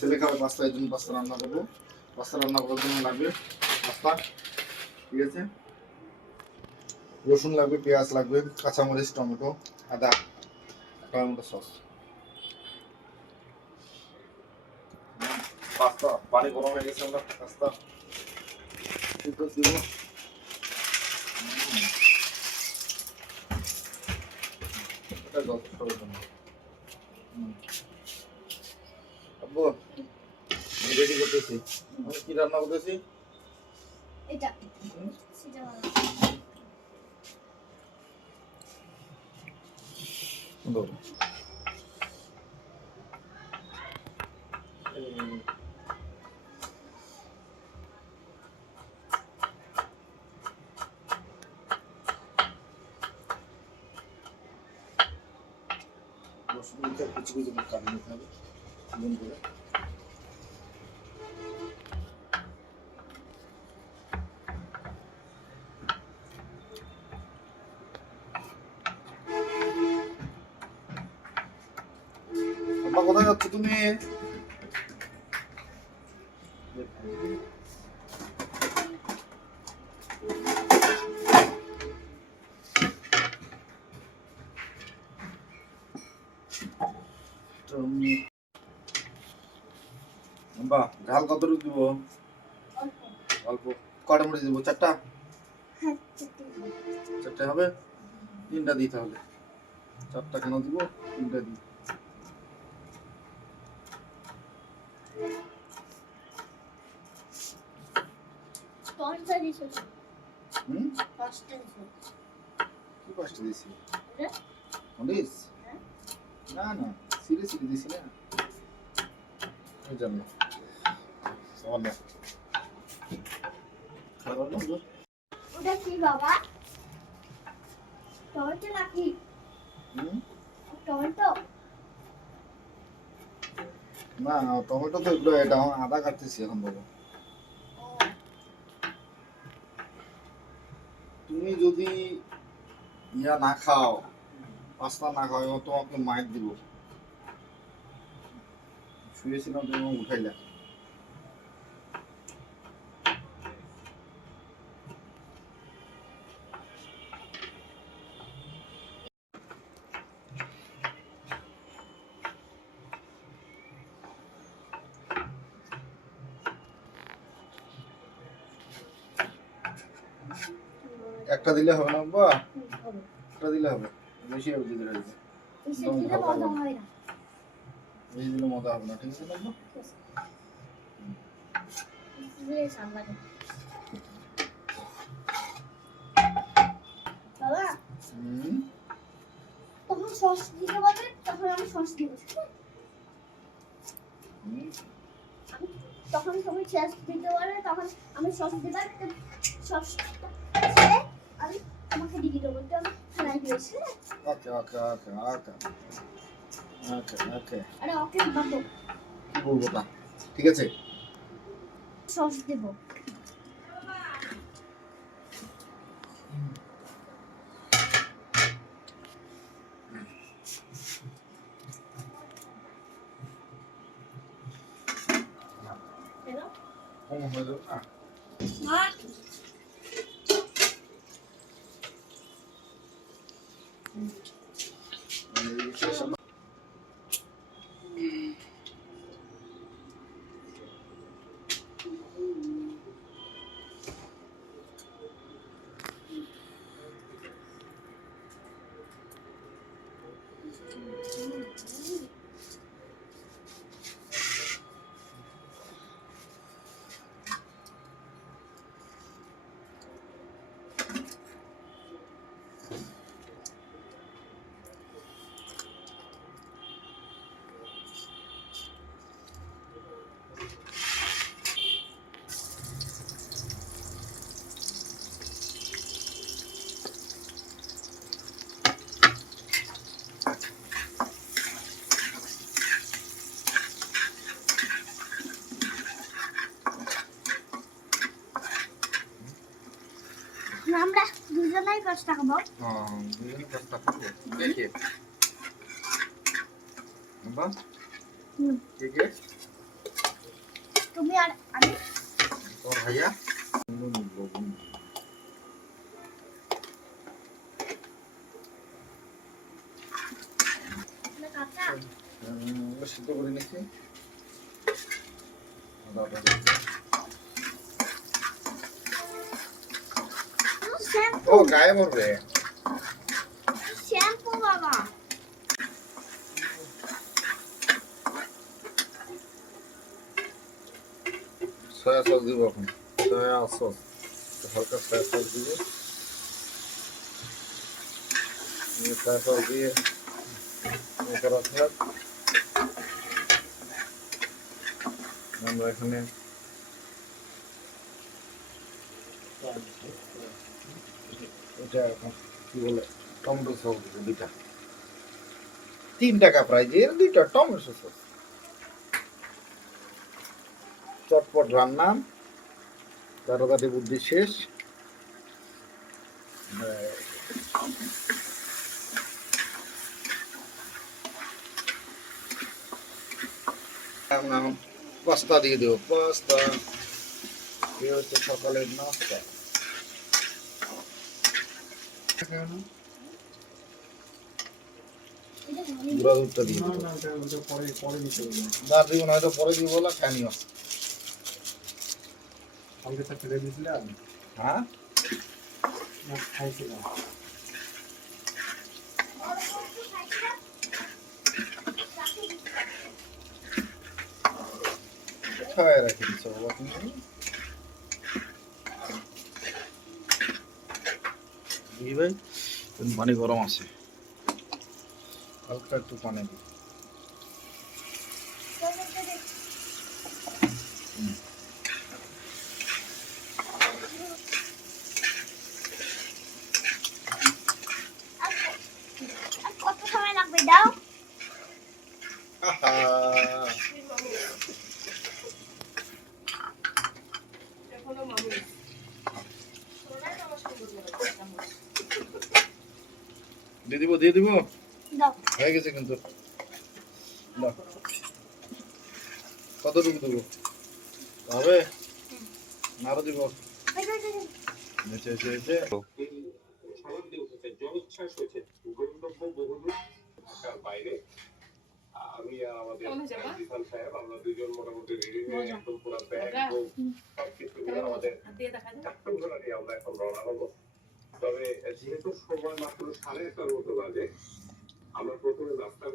ছেলে খাবে পাস্তা, এই জন্য পাস্তা রান্না করবো। পাস্তা রান্না করার জন্য লাগবে পাস্তা, ঠিক আছে, রসুন লাগবে, পেঁয়াজ লাগবে, কাঁচামরিচ, টমেটো, আদা, টমেটো সস। পাস্তা পানি গরম হয়ে গেছে, আমরা পাস্তা সিদ্ধ দিব। এটা জল সবার জন্য। আব্বু আমি রেডি করতেছি। আমি কি রান্না করতেছি? এটা সিজা বানাবো। ধরো। রসুনটা কিছু কিছু কাটে নিতে হবে নুন করে। আব্বা কোথায় যাচ্ছ তুমি? আব্বা ঝাল কতটুকু দিব? অল্প। কটা মরিচ দিব? চারটা? হ্যাঁ, চারটে হবে? তিনটা দিই তাহলে। চারটা কেন দিব? তিনটা দিই। পাঁচটা দিছো। হুম? পাঁচটা দিছো। কি পাঁচটা দিছি? এটা? মরিচ? হ্যাঁ। না না, সিরে সিরে দিছি না। এই জন্য। সমান না। খাবার না? ওটা কি বাবা? টমেটো নাকি? হুম? টমেটো? না টমেটো তো এগুলো, এটা আদা কাটতেছি এখন বলো। তুমি যদি ইয়া না খাও, পাস্তা না খাও, এবার তোমাকে মাইর দিব। শুয়েছিলাম তুমি আমাকে উঠাইলা। একটা দিলে হবে না বাবা? একটা দিলে হবে, বেশি হবে দিতে লাগবে। একদম হালকা হবে না, বেশি দিলে মজা হবে না, ঠিক আছে বাবা? বাবা হুম? তখন সস দিতে বলবে, তখন আমি সস দিব। তখন তুমি সস দিতে বলবে, তখন আমি সস দিলাম। সস আমি তোমাকে দিয়ে দেবো, তো আমি ফ্রাই করেছি। ওকে ওকে ওকে ওকে ওকে ওকে। আরে ওকে বাবু, কি বলবো তা? ঠিক আছে, সস দেব। হ্যালো কম হয়ে যাবে না? মা, আমরা দুজনেই পাঁচটা খাবো। দুজনে পাস্তা খাবো। কে কে? বাবা? কে কে? তুমি আর আমি তোর ভাইয়া কাঁচা সিদ্ধ করে নিচ্ছি ও গায়ে মরবে শ্যাম্পু বাবা সয়া সস দিব এখন সয়া সস হালকা সয়া সস দিব সয়া সস দিয়ে অর্থাৎ আমরা এখানে এটা কি বলে টমেটো সস দুইটা 3 টাকা প্রাইজের দুইটা টমেটো সস চটপট রান্না তাড়াতাড়ি বুদ্ধি শেষ পাস্তা দিয়ে দেবো পাস্তা এই হচ্ছে সকালের নাস্তা গুঁড়া দুধটা দিয়ে দেবো না দিব না হয়তো পরে দিব বলা খানিও হ্যাঁ কোথায় রাখি দিচ্ছ বাবা তুমি ভাই পানি গরম আছে হালকা একটু পানি দিই কত সময় লাগবে দাও দিয়ে দিব দাও হয়ে গেছে কিন্তু দাও কতটুকু দেবো হবে আরো দিব বাইরে আমি আর আমাদের বিশাল সাহেব আমরা দুজন মোটামুটি রেডি হয়ে একদম পুরো ব্যাগ সবকিছু নিয়ে আমাদের ঘোরা নিয়ে আমরা এখন রওনা হবো তবে যেহেতু সময় মাত্র 1:30টার মতো বাজে আমরা প্রথমে নাস্তা